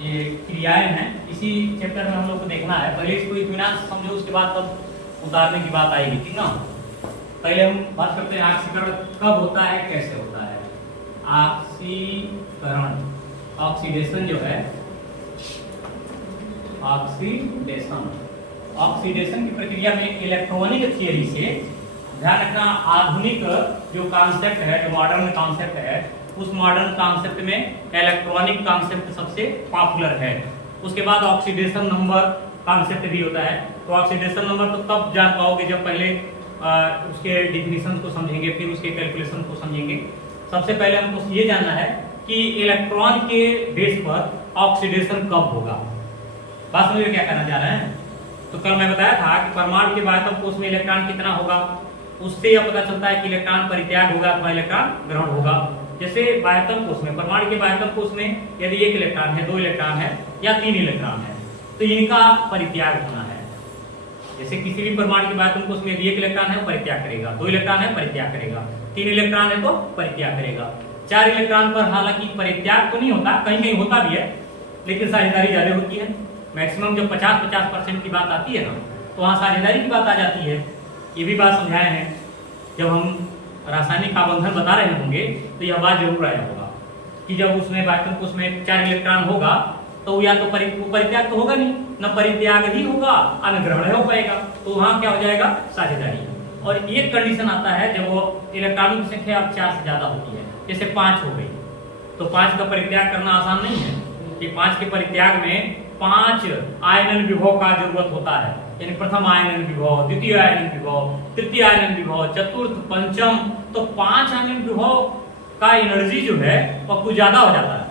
ये क्रियाएं हैं, इसी चैप्टर में हम लोग को देखना है। पहले इसको इत्मीनान से समझो, उसके बाद तब उतारने की बात आएगी, ठीक ना। पहले हम बात करते हैं ऑक्सीकरण कब होता है, कैसे होता है। ऑक्सीकरण, ऑक्सीडेशन जो है, ऑक्सीडेशन की प्रक्रिया में इलेक्ट्रॉनिक थियरी से, ध्यान रखना, आधुनिक जो कॉन्सेप्ट है, जो मॉडर्न कॉन्सेप्ट है, उस मॉडर्न कॉन्सेप्ट में इलेक्ट्रॉनिक कॉन्सेप्ट सबसे पॉपुलर है। उसके बाद ऑक्सीडेशन नंबर कॉन्सेप्ट भी होता है। तो ऑक्सीडेशन नंबर तो तब जान पाओगे जब पहले उसके डिफिनीशन को समझेंगे, फिर उसके कैलकुलेशन को समझेंगे। सबसे पहले हमको ये जानना है कि इलेक्ट्रॉन के बेस पर ऑक्सीडेशन कब होगा। बात समझिए क्या कहना चाह रहे हैं। तो कल मैं बताया था कि परमाणु के बाह्यतम कोश में इलेक्ट्रॉन कितना होगा, उससे यह पता चलता है कि इलेक्ट्रॉन परित्याग होगा अथवा इलेक्ट्रॉन ग्रहण होगा। जैसे बाह्यतम कोश में, परमाणु के बाह्यतम कोश में यदि 1 इलेक्ट्रॉन है, 2 इलेक्ट्रॉन है या 3 इलेक्ट्रॉन है, तो इनका परित्याग होना है। जैसे किसी भी परमाणु के बाह्यतम कोश में यदि 1 इलेक्ट्रॉन है परित्याग करेगा, 2 इलेक्ट्रॉन है परित्याग करेगा, 3 इलेक्ट्रॉन है तो परित्याग करेगा। 4 इलेक्ट्रॉन पर हालांकि परित्याग तो नहीं होता, कहीं कहीं होता भी है, लेकिन साझेदारी ज्यादा होती है। मैक्सिमम जब 50-50% की बात आती है ना, तो वहां साझेदारी की बात आ जाती है। ये भी बात समझाए हैं, जब हम रासायनिक आबंधन बता रहे होंगे तो यह बात जरूर आया होगा कि जब उसमें बाह्यतम कोश में 4 इलेक्ट्रॉन होगा तो या तो परित्याग तो होगा नहीं, न परित्याग ही होगा और न ग्रहण हो पाएगा, तो वहां क्या हो जाएगा, साझेदारी। और एक कंडीशन आता है जब वो इलेक्ट्रॉनों की संख्या अब 4 से ज्यादा होती है, जैसे 5 हो गई, तो 5 का परित्याग करना आसान नहीं है कि 5 के परित्याग में 5 आयनन विभव का जरूरत होता है। यानी प्रथम आयनन विभव, द्वितीय आयनन विभव, तृतीय आयनन विभव, चतुर्थ, पंचम, तो 5 आयनन विभव का एनर्जी जो है वह कुछ ज्यादा हो जाता है।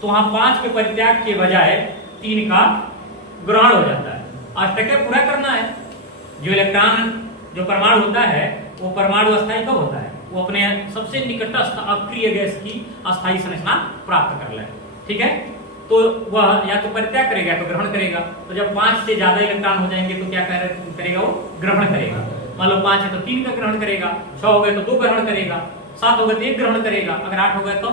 तो वहां 5 के परित्याग के बजाय 3 का ग्रहण हो जाता है। अष्टक पूरा करना है। जो इलेक्ट्रॉन, जो परमाणु होता है, वो परमाणु अस्थायी कब होता है, वो अपने सबसे निकटस्थ अक्रिय गैस की अस्थायी संरचना प्राप्त कर ले, ठीक है। तो वह या तो परित्याग करेगा तो ग्रहण करेगा। तो जब 5 से ज्यादा इलेक्ट्रॉन हो जाएंगे तो क्या करेगा, वो ग्रहण करेगा। मान लो 5 है तो 3 का ग्रहण करेगा, 6 हो गए तो 2 ग्रहण करेगा, 7 हो गए तो 1 ग्रहण करेगा, अगर 8 हो गए तो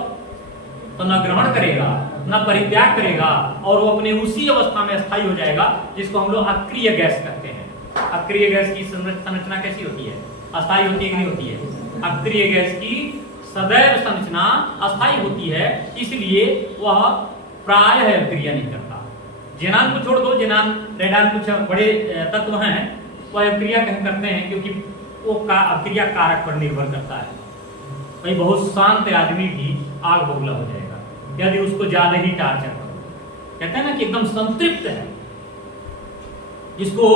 न ग्रहण करेगा न परित्याग करेगा, और वो अपने उसी अवस्था में स्थायी हो जाएगा, जिसको हम लोग अक्रिय गैस कहते हैं। अक्रिय गैस की संरचना कैसी होती है, अस्थायी होती है कि नहीं होती है। अक्रिय गैस की सदैव संरचना अस्थायी होती है, इसलिए वह प्रायः क्रिया नहीं करता। जेनान को छोड़ दो, जेनान रेडान कुछ बड़े तत्व हैं, वह क्रिया करते हैं क्योंकि वो क्रिया कारक पर निर्भर करता है। भाई बहुत शांत आदमी भी आग बबूला हो जाएगा यदि उसको ज्यादा ही टार्चर करो। कहते हैं ना कि एकदम संतृप्त है, जिसको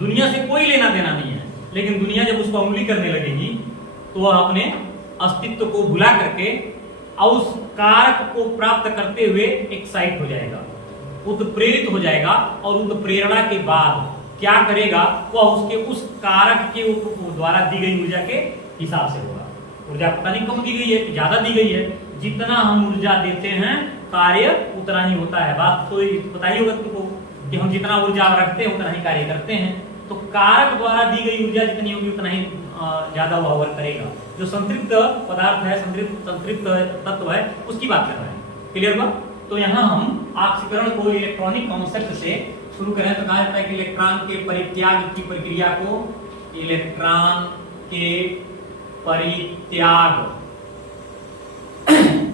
दुनिया से कोई लेना देना नहीं है, लेकिन दुनिया जब उसको उंगली करने लगेगी तो वह अपने अस्तित्व को भुला करके और उस कारक को प्राप्त करते हुए एक्साइट हो जाएगा, उत्प्रेरित हो जाएगा, और उत्प्रेरणा के बाद क्या करेगा, वह उसके उस कारक के द्वारा दी गई ऊर्जा के हिसाब से होगा। ऊर्जा पता नहीं कम दी गई है, ज्यादा दी गई है, जितना हम ऊर्जा देते हैं कार्य उतना ही होता है। बात तो पता ही होगा तुमको कि हम जितना ऊर्जा रखते हैं उतना ही कार्य करते हैं। तो कारक द्वारा दी गई ऊर्जा जितनी होगी उतना ही ज्यादा वह वर्क करेगा। जो संतृप्त पदार्थ है, संतृप्त तत्व है, उसकी बात कर रहे हैं। क्लियर हुआ। तो यहाँ हम ऑक्सीकरण को इलेक्ट्रॉनिक कॉन्सेप्ट से शुरू करें तो कहा जाता है कि इलेक्ट्रॉन के परित्याग की प्रक्रिया को, इलेक्ट्रॉन के परित्याग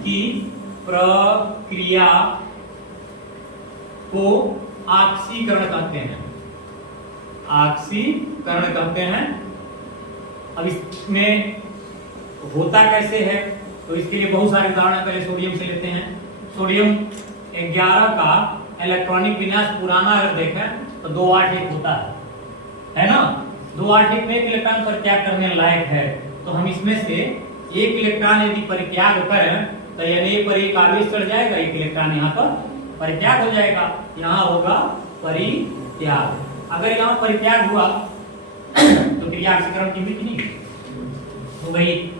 की प्रक्रिया को ऑक्सीकरण कहते हैं। ऑक्सीकरण कहते हैं। अब इसमें होता कैसे है, तो इसके लिए बहुत सारे उदाहरण पहले सोडियम से लेते हैं। सोडियम 11 का इलेक्ट्रॉनिक विन्यास पुराना अगर देखें तो 2 8 होता है ना। 2 8 में 1 इलेक्ट्रॉन परित्याग करने लायक है, तो हम इसमें से 1 इलेक्ट्रॉन यदि परित्याग करें तो यानी पर एक आवेश चढ़ जाएगा, 1 इलेक्ट्रॉन यहाँ पर परित्याग हो जाएगा, यहाँ होगा परित्याग। अगर यहाँ परित्याग हुआ तो क्रिया ऑक्सीकरण की हुई कि नहीं। तो भाई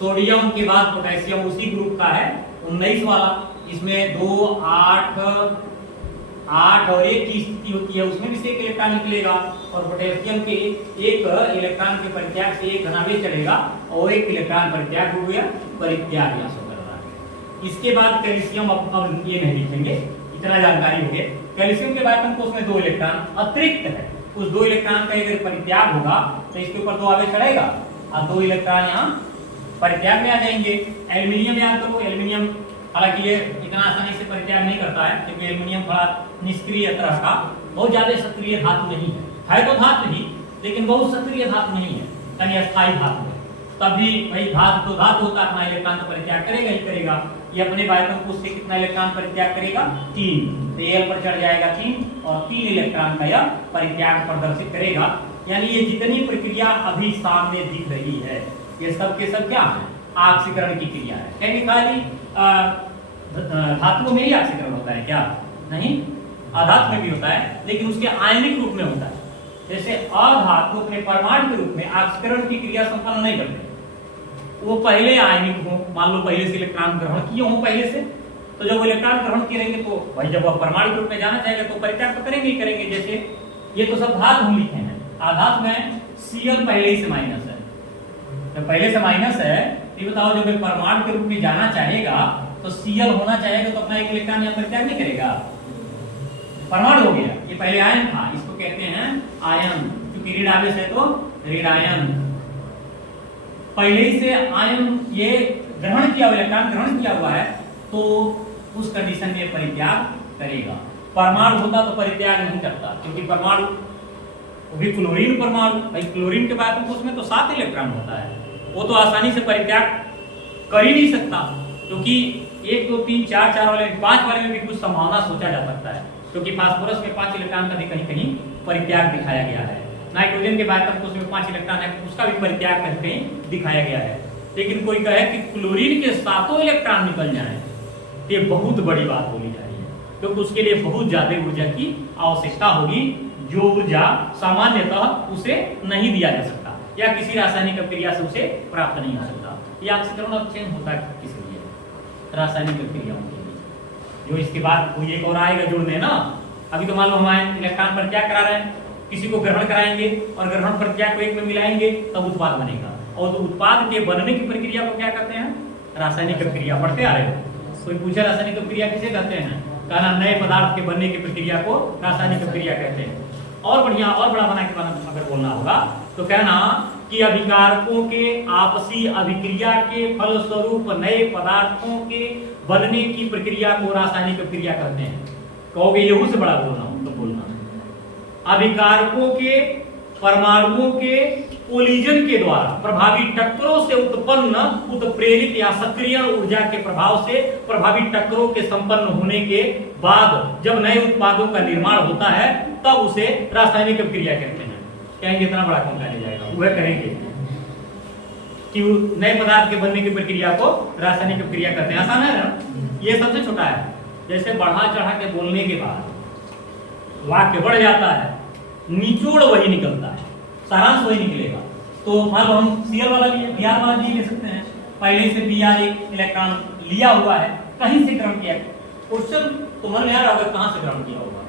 सोडियम के बाद पोटेशियम उसी ग्रुप का है 19 वाला, इसमें 2 8 और 1 की स्थिति होती है, उसमें भी से 1 इलेक्ट्रॉन निकलेगा, और पोटेशियम के 1 इलेक्ट्रॉन के परित्याग से 1 धनावेश चढ़ेगा और 1 इलेक्ट्रॉन परित्याग हो गया, परित्याग यहाँ से कर रहा है। इसके बाद कैल्शियम, अब ये नहीं लिखेंगे, इतना जानकारी हो गया। कैल्शियम के बायतन कोष में 2 इलेक्ट्रॉन अतिरिक्त है, उस 2 इलेक्ट्रॉन का अगर परित्याग होगा तो इसके ऊपर 2 आवेश चढ़ेगा और 2 इलेक्ट्रॉन यहाँ परित्याग में आ जाएंगे। एल्यूमिनियम याद करो, एल्यूमिनियम हालांकि ये इतना आसानी से परित्याग नहीं करता है क्योंकि एल्यूमिनियम थोड़ा निष्क्रिय तरह का, बहुत ज्यादा सक्रिय धातु नहीं है तो धातु ही, लेकिन बहुत सक्रिय धातु नहीं है, यानी अस्थायी धातु है। तभी भाई धातु तो धातु होता है, अपना इलेक्ट्रॉन तो परित्याग करेगा ही करेगा। ये अपने बायतन कोष से कितना इलेक्ट्रॉन परित्याग करेगा? 3, तो Al पर चढ़ जाएगा 3 और 3 इलेक्ट्रॉन का यह परित्याग प्रदर्शित करेगा। यानी ये जितनी प्रक्रिया अभी सामने दिख रही है ये सब के सब क्या है? ऑक्सीकरण की क्रिया है। कहीं खाली धातुओं में ही ऑक्सीकरण होता है क्या? नहीं, अधातु में भी होता है, लेकिन उसके आयनिक रूप में होता है। जैसे अधातु अपने परमाणु के रूप में ऑक्सीकरण की क्रिया संपन्न नहीं करते, वो पहले आयनिक हो, मान लो पहले से इलेक्ट्रॉन ग्रहण किए हो पहले से, तो जब वो इलेक्ट्रॉन ग्रहण करेंगे तो भाई जब वो परमाणु के रूप में जाना चाहेगा तो परित्याग तो करेंगे ही करेंगे। जैसे ये तो सब धातु हम लिखे हैं, आधातु में Cl पहले ही से माइनस है, जब पहले से माइनस है ये बताओ जब परमाणु के रूप में जाना चाहेगा तो Cl होना चाहेगा तो अपना एक इलेक्ट्रॉन यहाँ परित्याग नहीं करेगा, परमाणु हो गया। ये पहले आयन था, इसको कहते हैं आयन, क्योंकि ऋण आवेश है तो ऋण आयन। पहले ही से आयन ये ग्रहण किया हुआ, इलेक्ट्रॉन ग्रहण किया हुआ है तो उस कंडीशन में परित्याग करेगा। परमाणु होता तो परित्याग नहीं करता, क्योंकि परमाणु वो भी क्लोरीन परमाणु, भाई क्लोरीन के बाद तो उसमें तो 7 इलेक्ट्रॉन होता है, वो तो आसानी से परित्याग कर ही नहीं सकता, क्योंकि 1 2 3 4 4 वाले 5 वाले में भी कुछ संभावना सोचा जा सकता है, क्योंकि फास्फोरस में 5 इलेक्ट्रॉन का भी कहीं कहीं परित्याग दिखाया गया है। नाइट्रोजन के बाद तक उसमें 5 इलेक्ट्रॉन है, उसका भी परित्याग कहीं कहीं दिखाया गया है। लेकिन कोई कहे कि क्लोरीन के 7 इलेक्ट्रॉन निकल जाए, ये बहुत बड़ी बात बोली जा रही है, क्योंकि उसके लिए बहुत ज्यादा ऊर्जा की आवश्यकता होगी, जो ऊर्जा सामान्यतः उसे नहीं दिया जा सकता या किसी रासायनिक क्रिया से उसे प्राप्त नहीं हो सकता। ये ऑक्सीकरण और चेंज होता है किस लिए? रासायनिक क्रियाओं के लिए। जो इसके बाद कोई एक और आएगा जुड़ने ना, अभी तो मान लो हम इलेक्ट्रॉन परित्याग करा रहे हैं, किसी को ग्रहण कराएंगे और ग्रहण परित्याग को एक में मिलाएंगे तब उत्पाद बनेगा, और तो उत्पाद के बनने की प्रक्रिया को क्या कहते हैं? रासायनिक क्रिया। पढ़ते आ रहे हो? कोई पूछे रासायनिक क्रिया किसे कहते हैं? कहना नए पदार्थ के बनने की प्रक्रिया को रासायनिक क्रिया कहते हैं। और बढ़िया और बड़ा बना के अगर बोलना होगा तो कहना कि अभिकारकों के आपसी अभिक्रिया के फलस्वरूप नए पदार्थों के बनने की प्रक्रिया को रासायनिक क्रिया कहते हैं। कहोगे यहू से बड़ा बोलना हो तो बोलना अभिकारकों के परमाणुओं के कोलिजन के द्वारा प्रभावी टक्करों से उत्पन्न उत्प्रेरित या सक्रिय ऊर्जा के प्रभाव से प्रभावी टक्करों के संपन्न होने के बाद जब नए उत्पादों का निर्माण होता है तब उसे रासायनिक क्रिया कहते हैं। कहेंगे इतना बड़ा कौन कहने जाएगा? वह कहेंगे कि नए पदार्थ के बनने की प्रक्रिया को रासायनिक क्रिया कहते हैं। आसान है ना? ये सबसे छोटा है। जैसे बढ़ा चढ़ा के बोलने के बाद वाक्य बढ़ जाता है, निचोड़ वही निकलता है, सारांश वही निकलेगा। तो मान लो हम Cl वाला लिए, Br वाला भी ले सकते हैं। पहले से Br एक इलेक्ट्रॉन लिया हुआ है, कहीं से ग्रहण किया। क्वेश्चन तो मन में आ रहा होगा कहां से ग्रहण किया होगा,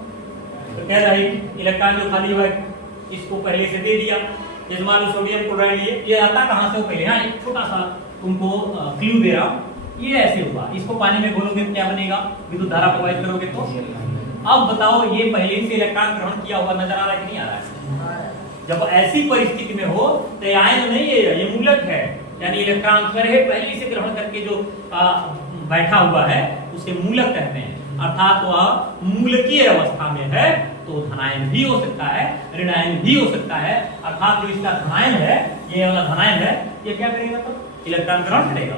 तो कह रहा है इलेक्ट्रॉन जो खाली हुआ है इसको पहले से दे दिया। जैसे मान लो सोडियम क्लोराइड लिए, ये आता कहां से? पहले। हाँ, एक छोटा सा तुमको क्लू दे रहा हूं, ये ऐसे हुआ। इसको पानी में घोलोगे तो क्या बनेगा? विद्युत धारा प्रवाहित करोगे तो। अब बताओ ये पहले से इलेक्ट्रॉन ग्रहण किया हुआ नजर आ रहा है कि नहीं आ रहा है? जब ऐसी परिस्थिति में हो तो आयन नहीं है, ये मूलक है, यानी इलेक्ट्रॉन पहले से ग्रहण करके जो बैठा हुआ है उसे मूलक कहते हैं। अर्थात वह मूलकीय अवस्था में है तो धनायन भी हो सकता है, ऋणायन भी हो सकता है। अर्थात जो इसका धनायन है, ये वाला धनायन है, ये क्या करेगा? तो इलेक्ट्रॉन ग्रहण करेगा।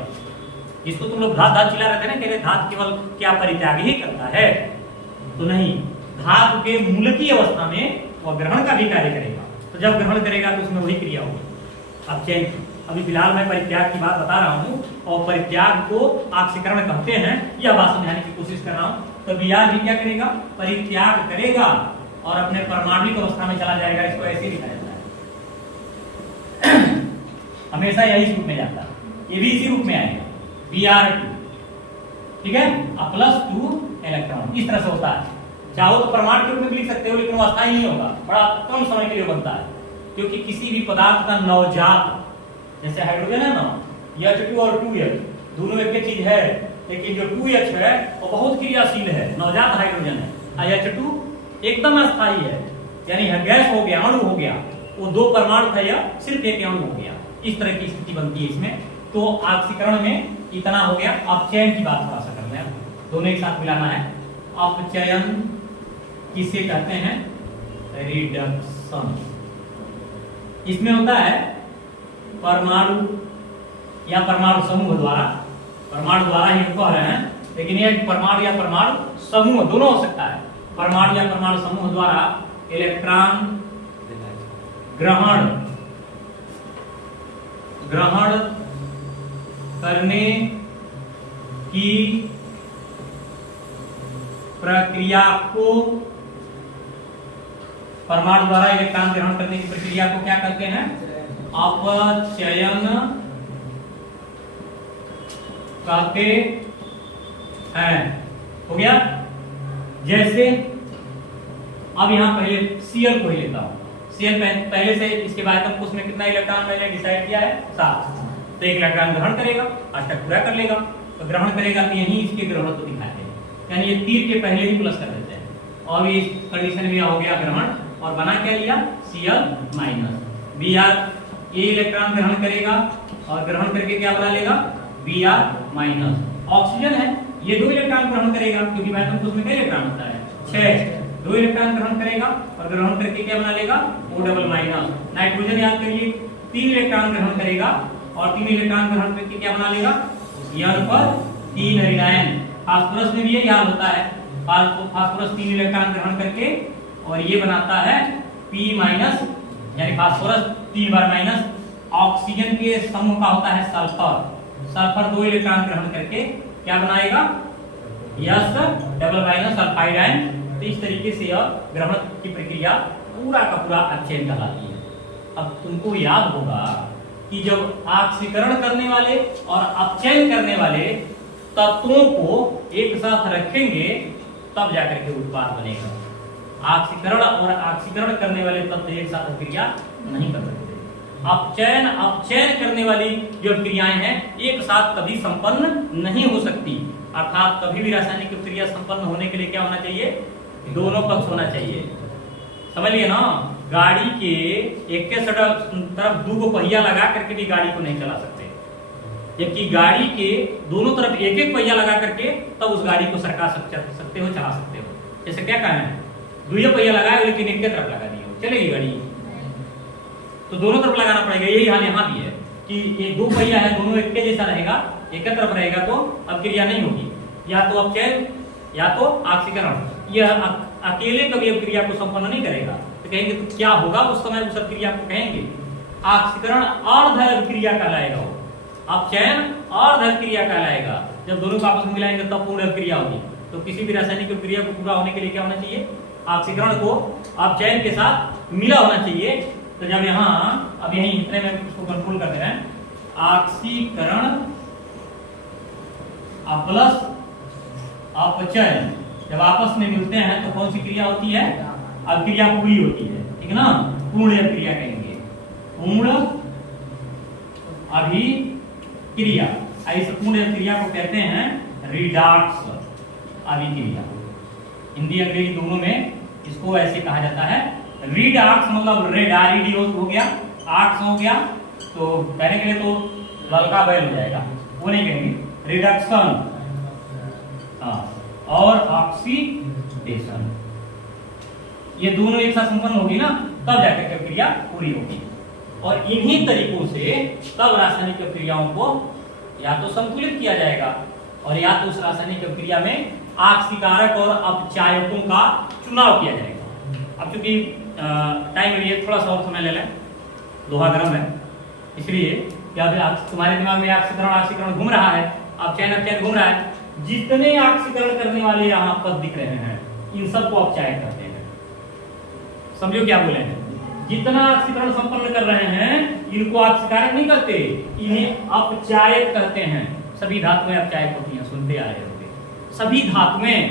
इसको तुम लोग धात धात चिल्ला रहे थे ना, कह रहे धात केवल क्या परित्याग ही करता है, तो नहीं, धातु के मूलकीय अवस्था में वह ग्रहण का भी कार्य करेगा। तो जब ग्रहण करेगा तो उसमें वही क्रिया होगी। अब चेंज, अभी फिलहाल मैं परित्याग की बात बता रहा हूँ और परित्याग को ऑक्सीकरण कहते हैं, यह बात समझाने की कोशिश कर रहा हूँ। तो Br भी क्या करेगा? परित्याग करेगा और अपने परमाणुक अवस्था में चला जाएगा। इसको ऐसे लिखा जाता है, हमेशा यही रूप में जाता है, ये भी इसी रूप में आएगा Br2, ठीक है, +2 इलेक्ट्रॉन। इस तरह से होता है। चाहो तो परमाणु के रूप में भी लिख सकते हो, लेकिन वो अस्थायी नहीं होगा, बड़ा कम समय के लिए बनता है, क्योंकि किसी भी पदार्थ का नवजात, जैसे हाइड्रोजन है ना, H2 और 2H दोनों एक ही चीज है, लेकिन जो 2H है वो बहुत क्रियाशील है, नवजात हाइड्रोजन H2 एकदम अस्थाई है, यानी यह गैस हो गया, अणु हो गया, वो दो परमाणु था, यह सिर्फ एक अणु हो गया। इस तरह की स्थिति बनती है इसमें। तो ऑक्सीकरण में इतना हो गया। अपचयन की बात थोड़ा सा करते हैं, दोनों एक साथ मिलाना है। अपचयन किसे कहते हैं? रिडक्शन। इसमें होता है परमाणु या परमाणु समूह द्वारा, परमाणु द्वारा ही कह रहे हैं, लेकिन यह परमाणु या परमाणु समूह दोनों हो सकता है। परमाणु या परमाणु समूह द्वारा इलेक्ट्रॉन ग्रहण करने की प्रक्रिया को, परमाणु द्वारा इलेक्ट्रॉन ग्रहण करने की प्रक्रिया को क्या कहते हैं? अपचयन कहते हैं। हो गया। जैसे अब यहां पहले Cl को ही लेता हूं। Cl पहले से इसके बाद हम उसमें कितना इलेक्ट्रॉन मैंने डिसाइड किया है? 7। तो एक इलेक्ट्रॉन ग्रहण करेगा, अष्टक पूरा कर लेगा। तो ग्रहण करेगा तो यही इसके ग्रहण को दिखाते हैं, यानी ये तीर के पहले ही प्लस कर देते हैं। और इस कंडीशन में हो गया ग्रहण, और बना क्या लिया? Cl minus. Br ये इलेक्ट्रॉन ग्रहण करेगा और ग्रहण करके क्या बना लेगा? Br minus. ऑक्सीजन है, ये 2 इलेक्ट्रॉन ग्रहण करेगा, क्योंकि वैक्यूम तो उसमें कितने इलेक्ट्रॉन होता है? 6। 2 इलेक्ट्रॉन ग्रहण करेगा और ग्रहण करके क्या बना लेगा? O double minus. नाइट्रोजन याद करिए, 3 इलेक्ट्रॉन ग्रहण करेगा और 3 इलेक्ट्रॉन ग्रहण करके क्या बना लेगा? N पर 3 ऋणायन। फास्फोरस में भी यही हाल होता है। फास्फोरस 3 इलेक्ट्रॉन ग्रहण करके और ये बनाता है P माइनस, यानी फास्फोरस 3 बार माइनस। ऑक्सीजन के समूह का होता है सल्फर। सल्फर 2 इलेक्ट्रॉन ग्रहण करके क्या बनाएगा? S double minus sulphide ion. तो इस तरीके से यह ग्रहण की प्रक्रिया पूरा का पूरा अपचयन कहलाती है। अब तुमको याद होगा कि जब ऑक्सीकरण करने वाले और अपचयन करने वाले तत्वों को एक साथ रखेंगे तब जाकर के उत्पाद बनेगा। ऑक्सीकरण और ऑक्सीकरण करने वाले तत्व एक साथ क्रिया नहीं कर सकते। अपचयन करने वाली जो क्रियाएं हैं एक साथ कभी संपन्न नहीं हो सकती। अर्थात कभी भी रासायनिक क्रिया संपन्न होने के लिए क्या होना चाहिए? दोनों पक्ष होना चाहिए। समझ लिए ना? गाड़ी के एक के तरफ 2 पहिया लगा करके भी गाड़ी को नहीं चला सकते, जबकि गाड़ी के दोनों तरफ एक एक पहिया लगा करके तब उस गाड़ी को सरका सकते हो, चला सकते हो। जैसे क्या कहना है? 2 पहिया लगाए लेकिन एक के तरफ लगा दिए, चलेगी गाड़ी? तो दोनों तरफ लगाना पड़ेगा। यही हाल यहाँ भी है कि ये 2 पहिया है, दोनों एक के जैसा रहेगा, एक तरफ रहेगा तो अब क्रिया नहीं होगी। या तो अपचयन या तो ऑक्सीकरण। यह अकेले कभी क्रिया को संपन्न नहीं करेगा। तो कहेंगे तो क्या होगा उस समय? उस क्रिया को कहेंगे ऑक्सीकरण अर्ध क्रिया कहलाएगा, अपचयन अर्ध क्रिया कहलाएगा। जब दोनों को आपस में मिलाएंगे तब पूर्ण क्रिया होगी। तो किसी भी रासायनिक क्रिया को पूरा होने के लिए क्या होना चाहिए? ऑक्सीकरण को अपचयन के साथ मिला होना चाहिए। तो जब यहाँ अब यही इतने में इसको कंट्रोल कर दे रहे हैं, ऑक्सीकरण प्लस अपचयन जब आपस में मिलते हैं तो कौन सी क्रिया होती है? अभिक्रिया पूरी होती है, ठीक है ना? पूर्ण अभिक्रिया कहेंगे, पूर्ण अभिक्रिया। इस पूर्ण अभिक्रिया को कहते हैं रिडॉक्स अभिक्रिया। हिंदी अंग्रेजी दोनों में इसको ऐसे कहा जाता है। रिडॉक्स मतलब रेडारिडियोस हो गया, आक्स हो गया, तो कहने के लिए तो ललका बैल हो जाएगा, वो नहीं कहेंगे। रिडक्शन और ऑक्सीडेशन, ये दोनों एक साथ संपन्न होगी ना तब जाकर के क्रिया पूरी होगी। और इन्हीं तरीकों से तब रासायनिक क्रियाओं को या तो संतुलित किया जाएगा और या तो उस रासायनिक क्रिया में ऑक्सीकारक और अपचायकों का चुनाव किया जाएगा। अब चूंकि टाइम लिए थोड़ा सा और समय ले लें, लोहा गर्म है इसलिए क्या तुम्हारे दिमाग में ऑक्सीकरण घूम रहा है, अपचयन घूम रहा है। जितने ऑक्सीकरण करने वाले यहाँ पद दिख रहे हैं इन सबको अपचायक कहते हैं। समझो क्या बोले हैं? जितना ऑक्सीकरण संपन्न कर रहे हैं इनको ऑक्सीकारक नहीं कहते, इन्हें अपचायक कहते हैं। सभी धातुएं अपचायक होती हैं, सुनते आ रहे होंगे। सभी धातुएं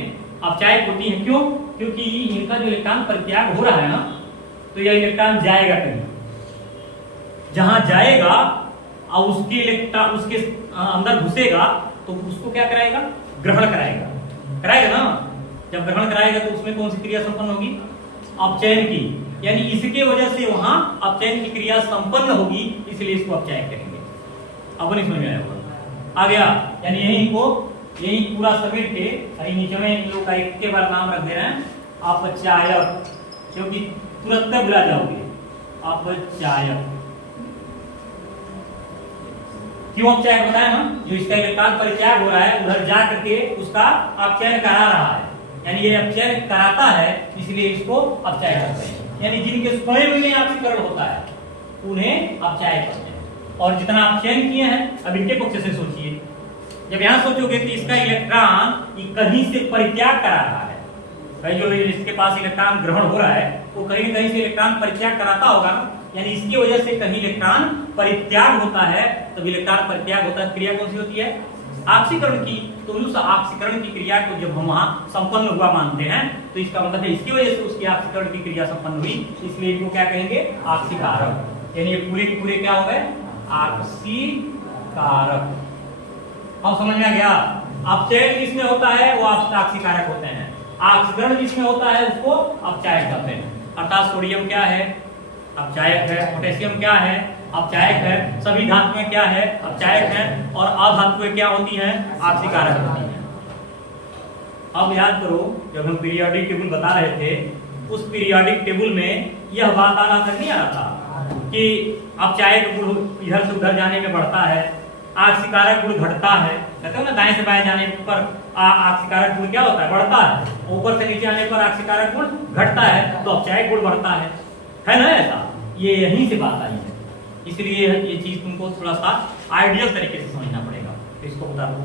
अपचायक होती हैं। क्यों? क्योंकि इनका जो इलेक्ट्रॉन परित्याग हो रहा है ना, तो यह इलेक्ट्रॉन जाएगा कहीं, जहां जाएगा और उसके इलेक्ट्रॉन उसके अंदर घुसेगा तो उसको क्या कराएगा? ग्रहण कराएगा ना। जब ग्रहण कराएगा तो उसमें कौन सी क्रिया संपन्न होगी? अपचयन की, यानी इसके वजह से वहां अपचयन की क्रिया संपन्न होगी, इसलिए इसको अपचयन करेंगे। अब नहीं समझ में आया होगा, आ गया। यानी यही पूरा समेट के अरे नीचे में इन लोग का एक के बार नाम रख दे रहे हैं अपचायक, क्योंकि तुरंत भुला जाओगे। अपचायक क्यों अपचायक बताया ना? जो इसका इलेक्ट्रॉन परित्याग हो रहा है उधर जा करके उसका अपचयन करा रहा है, यानी ये अपचयन कराता है, इसलिए इसको अपचायक कहते हैं। यानी जिनके स्वयं में ऑक्सीकरण होता है उन्हें अपचायक कहते हैं। और जितना अपचयन किए हैं, अब इनके पक्ष से सोचिए। जब यहां सोचोगे कि इसका इलेक्ट्रॉन कहीं से परित्याग करा रहा है, भाई जो इसके पास इलेक्ट्रॉन ग्रहण हो रहा है वो कहीं न कहीं से इलेक्ट्रॉन परित्याग कराता होगा ना, यानी इसकी वजह से कहीं इलेक्ट्रॉन परित्याग होता है। तब इलेक्ट्रॉन परित्याग होता है, क्रिया कौन सी होती है? ऑक्सीकरण की। तो उस ऑक्सीकरण की क्रिया को जब हम वहां संपन्न हुआ मानते हैं तो इसका मतलब है इसकी वजह से उसकी ऑक्सीकरण की क्रिया संपन्न हुई, इसलिए इनको क्या कहेंगे? ऑक्सीकारक। यानी ये पूरे के पूरे क्या हो गए? ऑक्सीकारक। अब समझ में आ गया? अपचयन जिसमें होता है वो ऑक्सीकारक होते हैं, ऑक्सीकरण जिसमें होता है उसको अपचायक कहते हैं। अर्थात सोडियम क्या है? अपचायक है। पोटेशियम क्या है? अपचायक है। सभी धातुएं क्या है? अपचायक है। और अधातुएं क्या होती हैं? ऑक्सीकारक होती हैं। अब याद करो, जब हम पीरियोडिक टेबल बता रहे थे, उस पीरियोडिक टेबल में यह बात आना तक नहीं आ रहा था कि अपचायक गुण इधर से उधर जाने में बढ़ता है, ऑक्सीकारक गुण घटता है। कहते हो ना, दाएं से बाएं जाने पर ऑक्सीकारक गुण क्या होता है? बढ़ता है। ऊपर से नीचे आने पर ऑक्सीकारक गुण घटता है, तो अपचायक गुण बढ़ता है ना? ऐसा ये यहीं से बात आई है, इसलिए ये चीज तुमको थोड़ा सा आइडियल तरीके से समझना पड़ेगा। तो इसको बता दो।